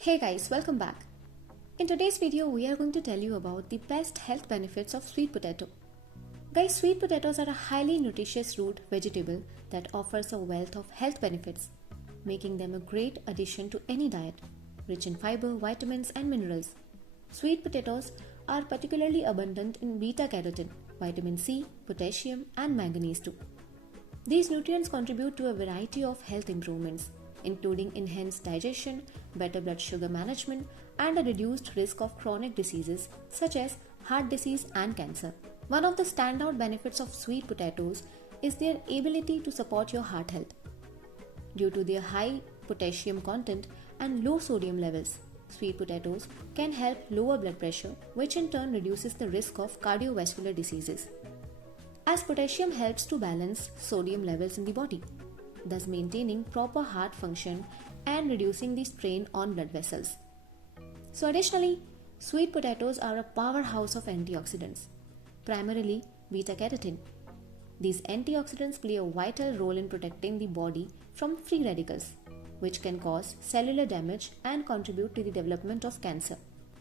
Hey guys, welcome back. In today's video, we are going to tell you about the best health benefits of sweet potato. Guys, sweet potatoes are a highly nutritious root vegetable that offers a wealth of health benefits, making them a great addition to any diet, rich in fiber, vitamins, and minerals. Sweet potatoes are particularly abundant in beta-carotene, vitamin C, potassium, and manganese too. These nutrients contribute to a variety of health improvements, including enhanced digestion, better blood sugar management, and a reduced risk of chronic diseases such as heart disease and cancer. One of the standout benefits of sweet potatoes is their ability to support your heart health. Due to their high potassium content and low sodium levels, sweet potatoes can help lower blood pressure, which in turn reduces the risk of cardiovascular diseases, as potassium helps to balance sodium levels in the body, thus maintaining proper heart function and reducing the strain on blood vessels. So additionally, sweet potatoes are a powerhouse of antioxidants, primarily beta-carotene. These antioxidants play a vital role in protecting the body from free radicals, which can cause cellular damage and contribute to the development of cancer.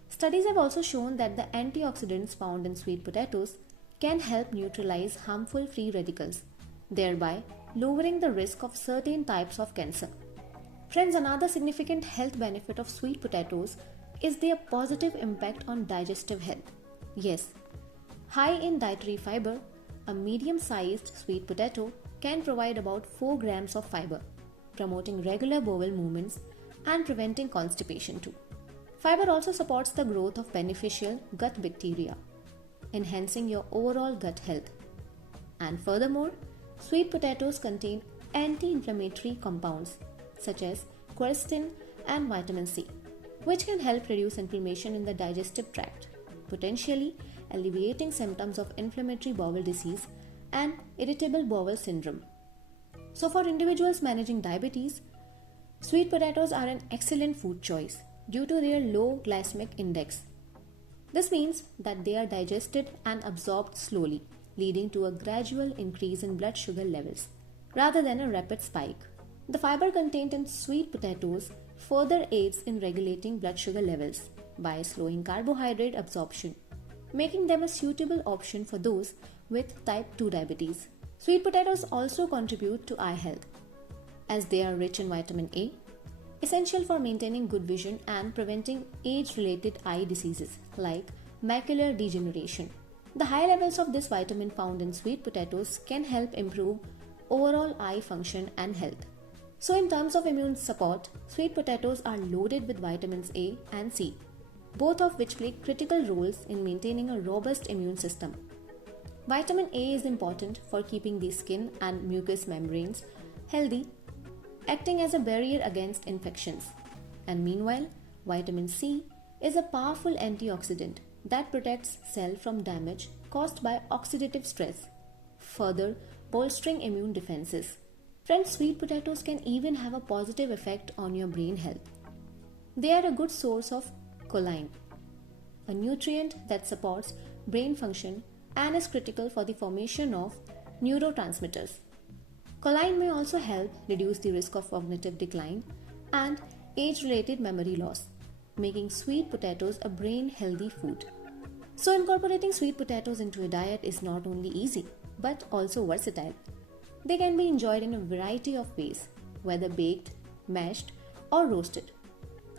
Studies have also shown that the antioxidants found in sweet potatoes can help neutralize harmful free radicals, thereby lowering the risk of certain types of cancer. Friends, another significant health benefit of sweet potatoes is their positive impact on digestive health. Yes, high in dietary fiber, a medium-sized sweet potato can provide about 4 grams of fiber, promoting regular bowel movements and preventing constipation too. Fiber also supports the growth of beneficial gut bacteria, enhancing your overall gut health. And furthermore, sweet potatoes contain anti-inflammatory compounds such as quercetin and vitamin C, which can help reduce inflammation in the digestive tract, potentially alleviating symptoms of inflammatory bowel disease and irritable bowel syndrome. So for individuals managing diabetes, sweet potatoes are an excellent food choice due to their low glycemic index. This means that they are digested and absorbed slowly, leading to a gradual increase in blood sugar levels rather than a rapid spike. The fiber contained in sweet potatoes further aids in regulating blood sugar levels by slowing carbohydrate absorption, making them a suitable option for those with type 2 diabetes. Sweet potatoes also contribute to eye health, as they are rich in vitamin A, essential for maintaining good vision and preventing age-related eye diseases like macular degeneration. The high levels of this vitamin found in sweet potatoes can help improve overall eye function and health. So in terms of immune support, sweet potatoes are loaded with vitamins A and C, both of which play critical roles in maintaining a robust immune system. Vitamin A is important for keeping the skin and mucous membranes healthy, acting as a barrier against infections. And meanwhile, vitamin C is a powerful antioxidant that protects cells from damage caused by oxidative stress, further bolstering immune defenses. Friends, sweet potatoes can even have a positive effect on your brain health. They are a good source of choline, a nutrient that supports brain function and is critical for the formation of neurotransmitters. Choline may also help reduce the risk of cognitive decline and age-related memory loss, making sweet potatoes a brain-healthy food. So incorporating sweet potatoes into a diet is not only easy, but also versatile. They can be enjoyed in a variety of ways, whether baked, mashed, or roasted.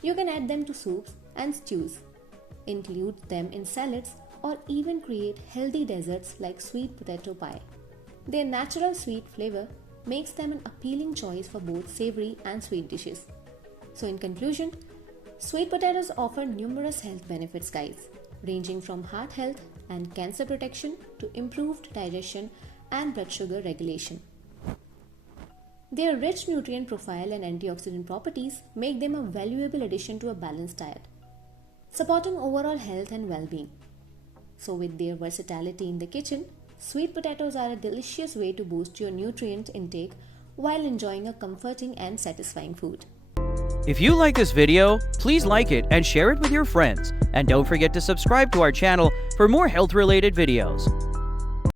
You can add them to soups and stews, include them in salads, or even create healthy desserts like sweet potato pie. Their natural sweet flavor makes them an appealing choice for both savory and sweet dishes. So in conclusion, sweet potatoes offer numerous health benefits, guys, ranging from heart health and cancer protection to improved digestion and blood sugar regulation. Their rich nutrient profile and antioxidant properties make them a valuable addition to a balanced diet, supporting overall health and well-being. So with their versatility in the kitchen, sweet potatoes are a delicious way to boost your nutrient intake while enjoying a comforting and satisfying food. If you like this video, please like it and share it with your friends. And don't forget to subscribe to our channel for more health-related videos.